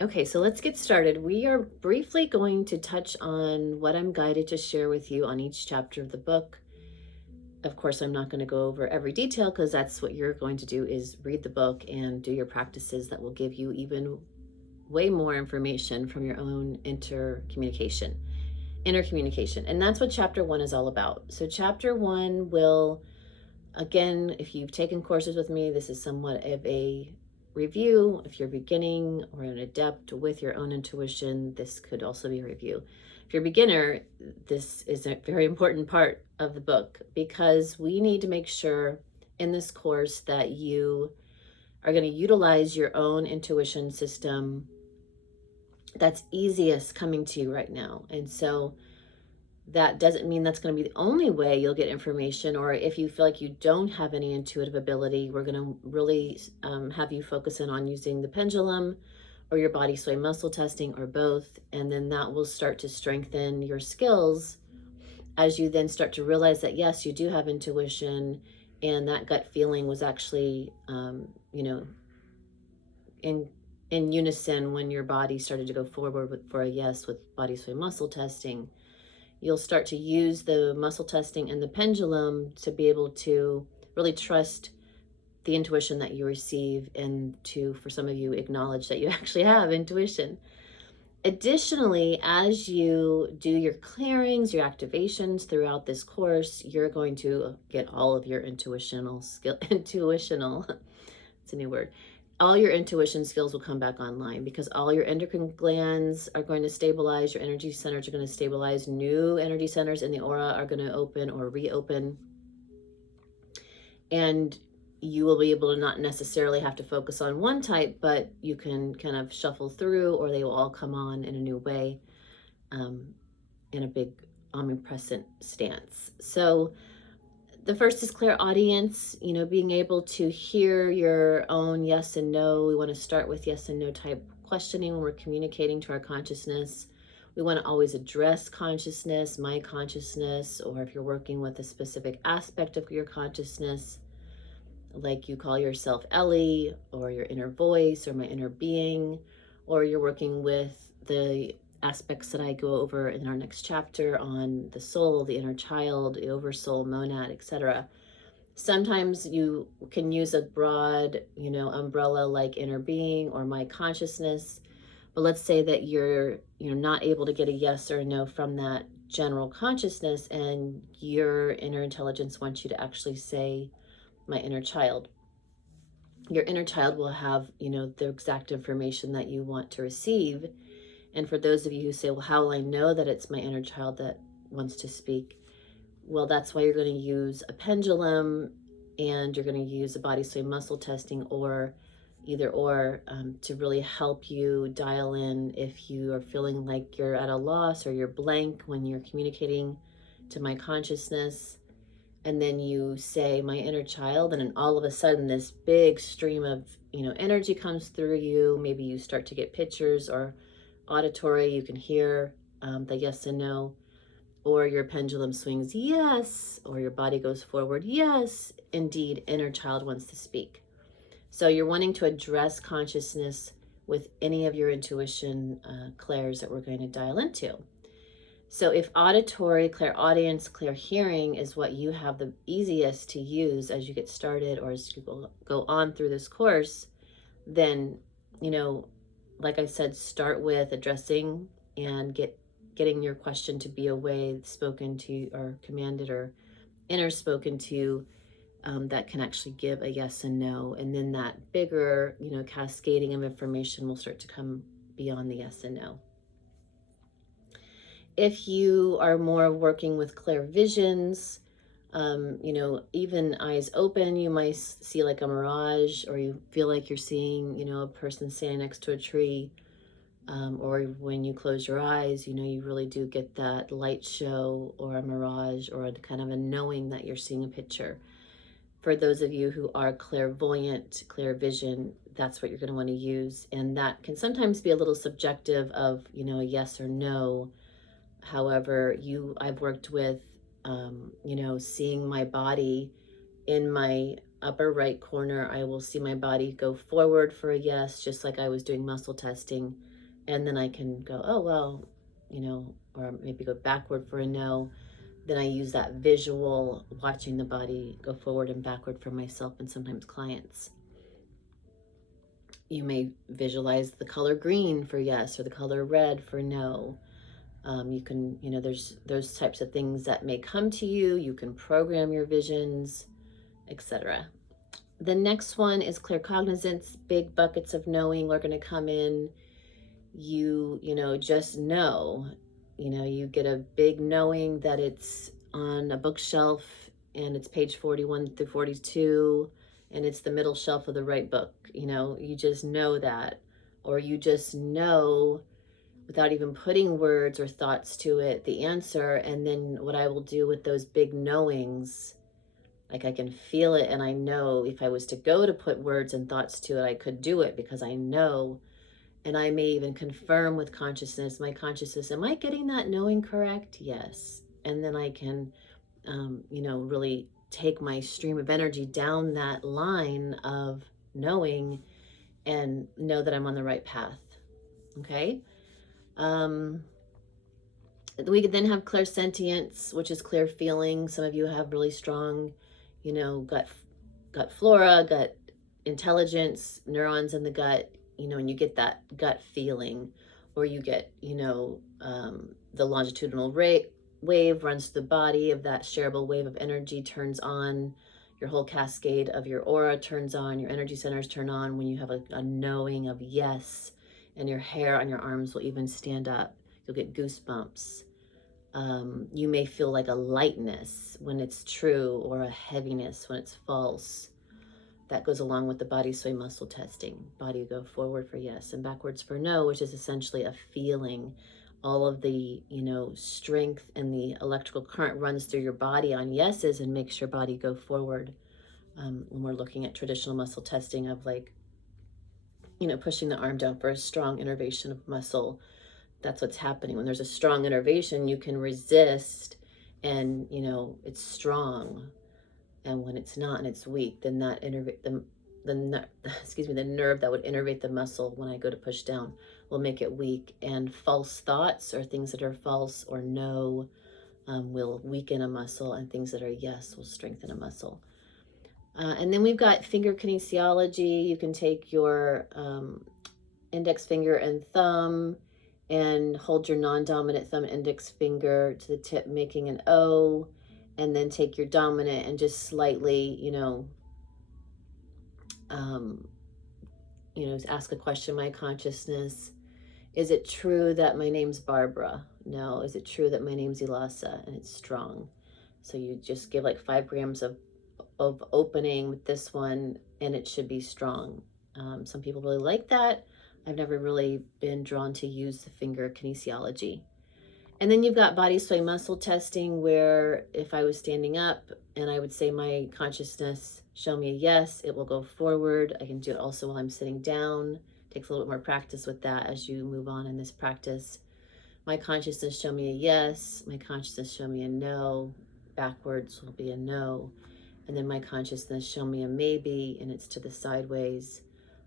Okay, so let's get started. We are briefly going to touch on what I'm guided to share with you on each chapter of the book. Of course, I'm not going to go over every detail because that's what you're going to do is read the book and do your practices that will give you even way more information from your own inner communication. And that's what chapter 1 is all about. So chapter 1 will, again, if you've taken courses with me, this is somewhat of a review. If you're beginning or an adept with your own intuition, this could also be a review. If you're a beginner, this is a very important part of the book because we need to make sure in this course that you are going to utilize your own intuition system that's easiest coming to you right now. And so that doesn't mean that's going to be the only way you'll get information, or if you feel like you don't have any intuitive ability, we're going to really have you focus in on using the pendulum or your body sway muscle testing or both, and then that will start to strengthen your skills as you then start to realize that yes, you do have intuition, and that gut feeling was actually in unison when your body started to go forward for a yes with body sway muscle testing. You'll start to use the muscle testing and the pendulum to be able to really trust the intuition that you receive, and to, for some of you, acknowledge that you actually have intuition. Additionally, as you do your clearings, your activations throughout this course, you're going to get all of your intuitional, it's a new word, all your intuition skills will come back online because all your endocrine glands are going to stabilize, your energy centers are going to stabilize, new energy centers in the aura are going to open or reopen, and you will be able to not necessarily have to focus on one type, but you can kind of shuffle through, or they will all come on in a new way, in a big omnipresent stance. So the first is clairaudience, being able to hear your own yes and no. We want to start with yes and no type questioning when we're communicating to our consciousness. We want to always address consciousness, my consciousness, or if you're working with a specific aspect of your consciousness, like you call yourself Ellie, or your inner voice, or my inner being, or you're working with the aspects that I go over in our next chapter on the soul, the inner child, the oversoul, monad, etc. Sometimes you can use a broad, umbrella like inner being or my consciousness. But let's say that you're, not able to get a yes or a no from that general consciousness, and your inner intelligence wants you to actually say my inner child. Your inner child will have, the exact information that you want to receive. And for those of you who say, well, how will I know that it's my inner child that wants to speak? Well, that's why you're going to use a pendulum, and you're going to use a body sway muscle testing, or either or, to really help you dial in if you are feeling like you're at a loss or you're blank when you're communicating to my consciousness. And then you say my inner child, and then all of a sudden this big stream of energy comes through you. Maybe you start to get pictures or auditory, you can hear the yes and no, or your pendulum swings yes, or your body goes forward yes, indeed, inner child wants to speak. So you're wanting to address consciousness with any of your intuition clairs that we're going to dial into. So if auditory, clairaudience, clairhearing is what you have the easiest to use as you get started or as you go on through this course, then, like I said, start with addressing and getting your question to be a way spoken to or commanded or inner spoken to, that can actually give a yes and no. And then that bigger, cascading of information will start to come beyond the yes and no. If you are more working with clear visions, even eyes open, you might see like a mirage, or you feel like you're seeing, a person standing next to a tree. Or when you close your eyes, you really do get that light show or a mirage or a kind of a knowing that you're seeing a picture. For those of you who are clairvoyant, clear vision, that's what you're going to want to use. And that can sometimes be a little subjective of, a yes or no. However, I've worked with, seeing my body in my upper right corner, I will see my body go forward for a yes, just like I was doing muscle testing. And then I can go, oh, well, or maybe go backward for a no. Then I use that visual, watching the body go forward and backward for myself and sometimes clients. You may visualize the color green for yes or the color red for no. You can, there's those types of things that may come to you. You can program your visions, etc. The next one is clear cognizance. Big buckets of knowing are going to come in. You just know. You get a big knowing that it's on a bookshelf and it's page 41 through 42 and it's the middle shelf of the right book. You just know that, or you just know without even putting words or thoughts to it, the answer. And then what I will do with those big knowings, like I can feel it and I know if I was to go to put words and thoughts to it, I could do it because I know. And I may even confirm with consciousness, my consciousness, am I getting that knowing correct? Yes. And then I can, really take my stream of energy down that line of knowing and know that I'm on the right path. Okay. We could then have clairsentience, which is clear feeling. Some of you have really strong, gut flora, gut intelligence, neurons in the gut, and you get that gut feeling, or you get, the longitudinal wave runs through the body of that shareable wave of energy turns on. Your whole cascade of your aura turns on, your energy centers turn on when you have a knowing of yes, and your hair on your arms will even stand up. You'll get goosebumps. You may feel like a lightness when it's true, or a heaviness when it's false. That goes along with the body sway muscle testing. Body go forward for yes and backwards for no, which is essentially a feeling. All of the, strength and the electrical current runs through your body on yeses and makes your body go forward. When we're looking at traditional muscle testing of pushing the arm down for a strong innervation of muscle, that's what's happening. When there's a strong innervation, you can resist and, it's strong. And when it's not and it's weak, then that the nerve that would innervate the muscle when I go to push down will make it weak. And false thoughts, or things that are false or no, will weaken a muscle, and things that are yes will strengthen a muscle. And then we've got finger kinesiology. You can take your index finger and thumb and hold your non-dominant thumb index finger to the tip, making an O, and then take your dominant and just slightly, ask a question, my consciousness. Is it true that my name's Barbara? No. Is it true that my name's Elasa? And it's strong. So you just give like 5 grams of opening with this one, and it should be strong. Some people really like that. I've never really been drawn to use the finger kinesiology. And then you've got body sway muscle testing, where if I was standing up and I would say my consciousness, show me a yes, it will go forward. I can do it also while I'm sitting down. It takes a little bit more practice with that as you move on in this practice. My consciousness, show me a yes. My consciousness, show me a no. Backwards will be a no. And then my consciousness, show me a maybe, and it's to the sideways.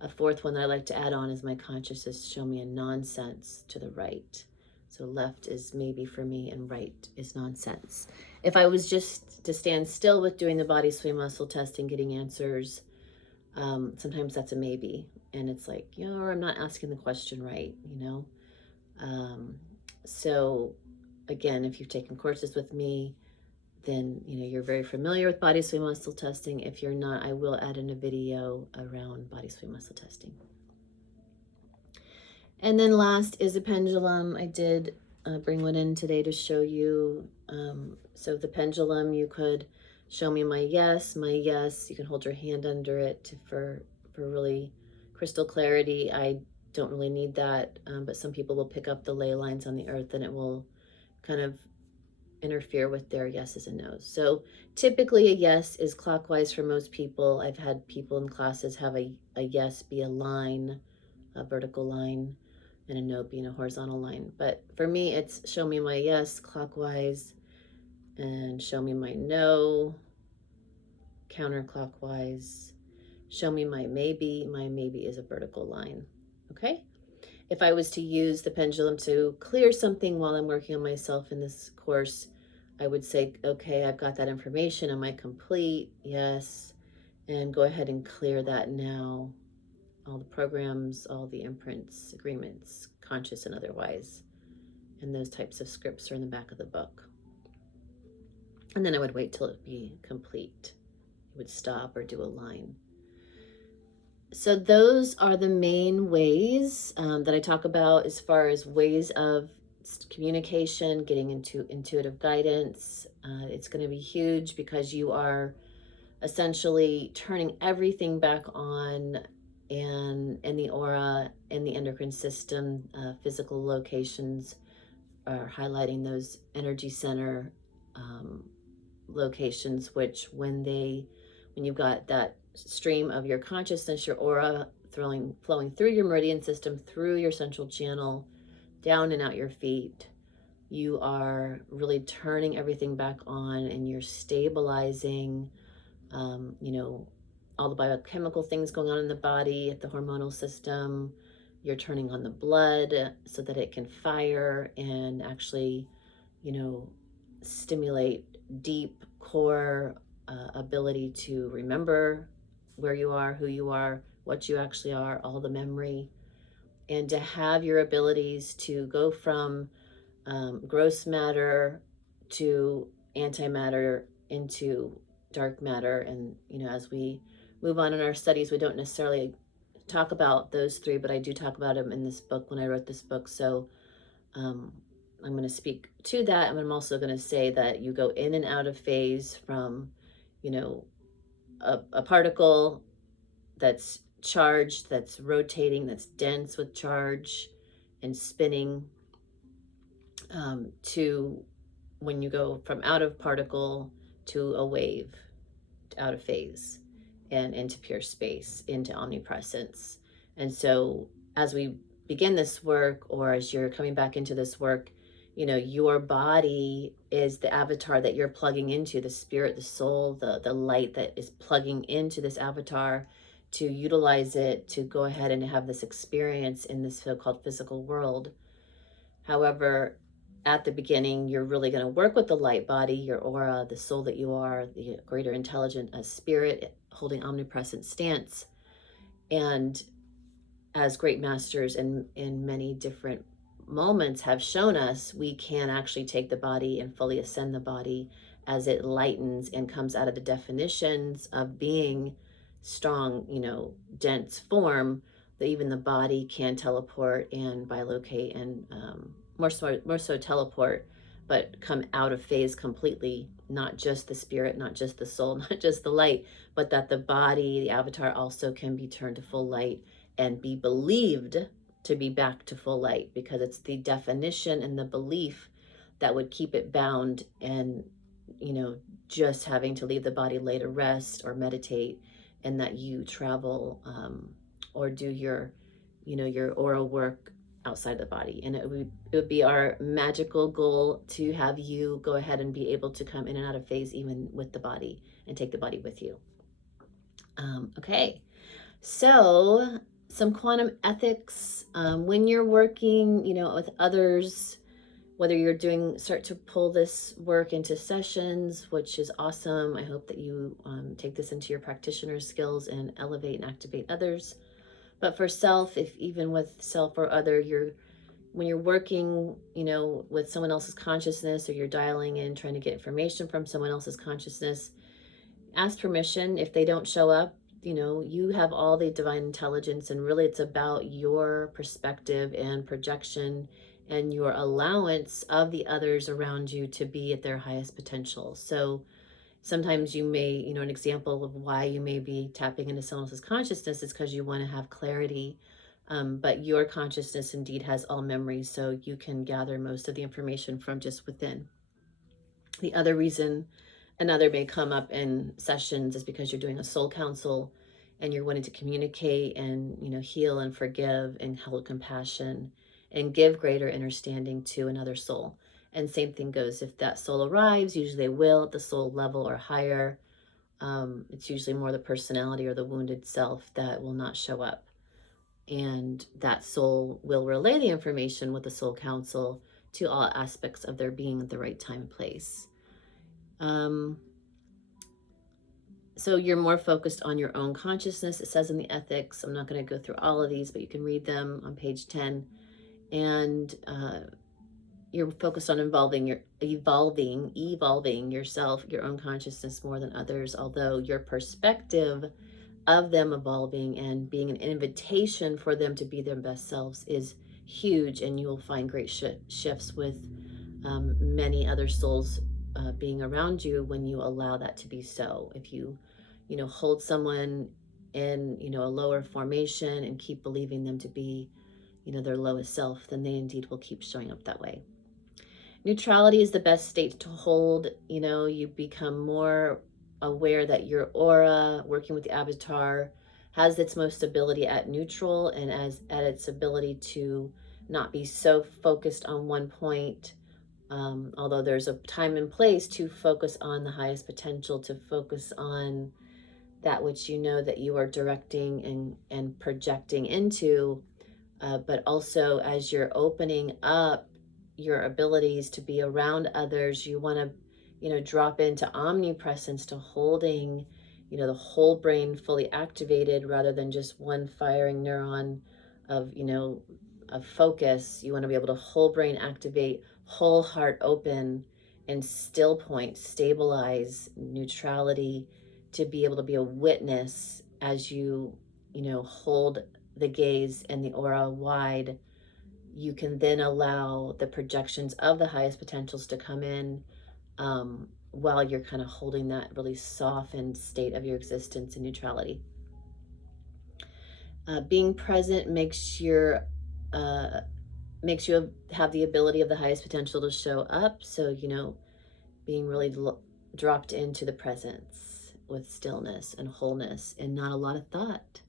A fourth one that I like to add on is my consciousness, show me a nonsense, to the right. So left is maybe for me and right is nonsense. If I was just to stand still with doing the body sway muscle testing, getting answers, sometimes that's a maybe. And it's like, I'm not asking the question right, So again, if you've taken courses with me, then, you're very familiar with body sway muscle testing. If you're not, I will add in a video around body sway muscle testing. And then last is a pendulum. I did bring one in today to show you. So the pendulum, you could show me my yes. You can hold your hand under it for really crystal clarity. I don't really need that, but some people will pick up the ley lines on the earth and it will kind of interfere with their yeses and nos. So typically a yes is clockwise for most people. I've had people in classes have a yes be a line, a vertical line, and a no being a horizontal line. But for me, it's show me my yes clockwise and show me my no counterclockwise. Show me my maybe. My maybe is a vertical line. Okay? If I was to use the pendulum to clear something while I'm working on myself in this course, I would say, okay, I've got that information. Am I complete? Yes. And go ahead and clear that now. All the programs, all the imprints, agreements, conscious and otherwise. And those types of scripts are in the back of the book. And then I would wait till it be complete. I would stop or do a line. So those are the main ways that I talk about as far as ways of communication, getting into intuitive guidance. It's going to be huge because you are essentially turning everything back on in the aura, in the endocrine system, physical locations are highlighting those energy center locations, which when you've got that stream of your consciousness, your aura flowing through your meridian system, through your central channel, down and out your feet, you are really turning everything back on and you're stabilizing, all the biochemical things going on in the body, at the hormonal system. You're turning on the blood so that it can fire and actually, stimulate deep core ability to remember where you are, who you are, what you actually are, all the memory, and to have your abilities to go from gross matter to antimatter into dark matter. And, as we move on in our studies, we don't necessarily talk about those three, but I do talk about them in this book when I wrote this book. So I'm going to speak to that. And I'm also going to say that you go in and out of phase from, a particle that's charged, that's rotating, that's dense with charge and spinning, to when you go from out of particle to a wave, out of phase and into pure space, into omnipresence. And so as we begin this work, or as you're coming back into this work, your body is the avatar that you're plugging into, the spirit, the soul, the light that is plugging into this avatar to utilize it to go ahead and have this experience in this so-called physical world. However, at the beginning, you're really going to work with the light body, your aura, the soul that you are, the greater intelligent spirit holding omnipresent stance. And as great masters in many different moments have shown us, we can actually take the body and fully ascend the body as it lightens and comes out of the definitions of being strong, dense form, that even the body can teleport and bilocate and more so teleport, but come out of phase completely, not just the spirit, not just the soul, not just the light, but that the body, the avatar, also can be turned to full light and be believed to be back to full light, because it's the definition and the belief that would keep it bound and, just having to leave the body, lay to rest or meditate, and that you travel or do your oral work outside the body. And it would be our magical goal to have you go ahead and be able to come in and out of phase even with the body and take the body with you. Okay, so some quantum ethics. When you're working, with others, whether you're start to pull this work into sessions, which is awesome. I hope that you take this into your practitioner skills and elevate and activate others. But for self, if even with self or other, when you're working, with someone else's consciousness, or you're dialing in, trying to get information from someone else's consciousness, ask permission. If they don't show up, you have all the divine intelligence, and really it's about your perspective and projection and your allowance of the others around you to be at their highest potential. So sometimes you may, an example of why you may be tapping into someone else's consciousness is because you want to have clarity. But your consciousness indeed has all memories, so you can gather most of the information from just within. The other reason another may come up in sessions is because you're doing a soul council and you're wanting to communicate and, heal and forgive and hold compassion and give greater understanding to another soul. And same thing goes if that soul arrives, usually they will at the soul level or higher, It's usually more the personality or the wounded self that will not show up. And that soul will relay the information with the soul council to all aspects of their being at the right time and place. So you're more focused on your own consciousness. It says in the ethics, I'm not going to go through all of these, but you can read them on page 10. And you're focused on evolving yourself, your own consciousness more than others, although your perspective of them evolving and being an invitation for them to be their best selves is huge. And you will find great shifts with many other souls being around you when you allow that to be so. If you hold someone in a lower formation and keep believing them to be their lowest self, then they indeed will keep showing up that way. Neutrality is the best state to hold. You become more aware that your aura, working with the avatar, has its most ability at neutral, and at its ability to not be so focused on one point. Although there's a time and place to focus on the highest potential, to focus on that which that you are directing and projecting into, but also as you're opening up your abilities to be around others, you want to drop into omnipresence, to holding the whole brain fully activated rather than just one firing neuron of focus. You want to be able to whole brain activate, whole heart open, and still point, stabilize, neutrality, to be able to be a witness as you hold the gaze and the aura wide. You can then allow the projections of the highest potentials to come in, while you're kind of holding that really softened state of your existence in neutrality. Being present makes you have the ability of the highest potential to show up. So being really dropped into the presence with stillness and wholeness and not a lot of thought.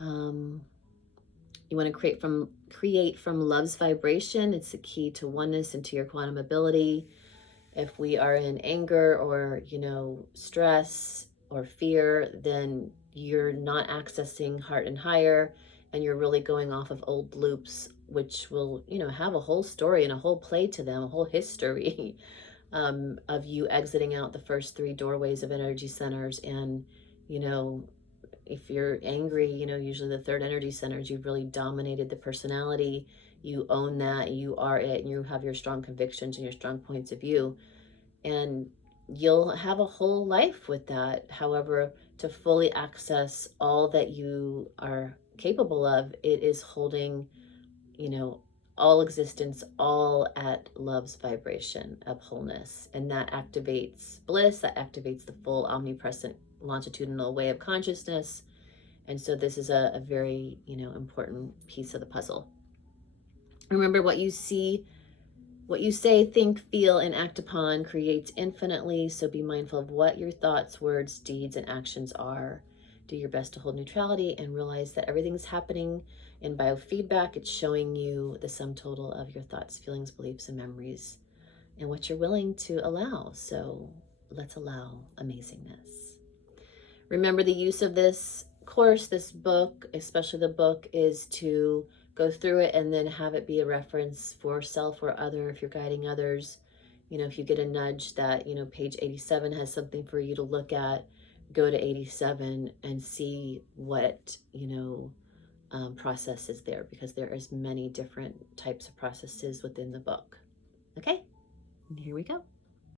You want to create from love's vibration. It's the key to oneness and to your quantum ability. If we are in anger or stress or fear, then you're not accessing heart and higher, and you're really going off of old loops, which will have a whole story and a whole play to them, a whole history of you exiting out the first 3 doorways of energy centers. And if you're angry, usually the 3rd energy centers, you've really dominated the personality. You own that, you are it, and you have your strong convictions and your strong points of view. And you'll have a whole life with that. However, to fully access all that you are capable of, it is holding, all existence, all at love's vibration of wholeness. And that activates bliss, that activates the full omnipresent longitudinal way of consciousness. And so this is a very important piece of the puzzle. Remember, what you say, think, feel, and act upon creates infinitely. So be mindful of what your thoughts, words, deeds, and actions are. Do your best to hold neutrality and realize that everything's happening in biofeedback. It's showing you the sum total of your thoughts, feelings, beliefs, and memories, and what you're willing to allow. So let's allow amazingness. Remember, the use of this course, this book, especially the book, is to go through it and then have it be a reference for self or other. If you're guiding others, if you get a nudge that, page 87 has something for you to look at, go to 87 and see what, process is there, because there is many different types of processes within the book. Okay, and here we go.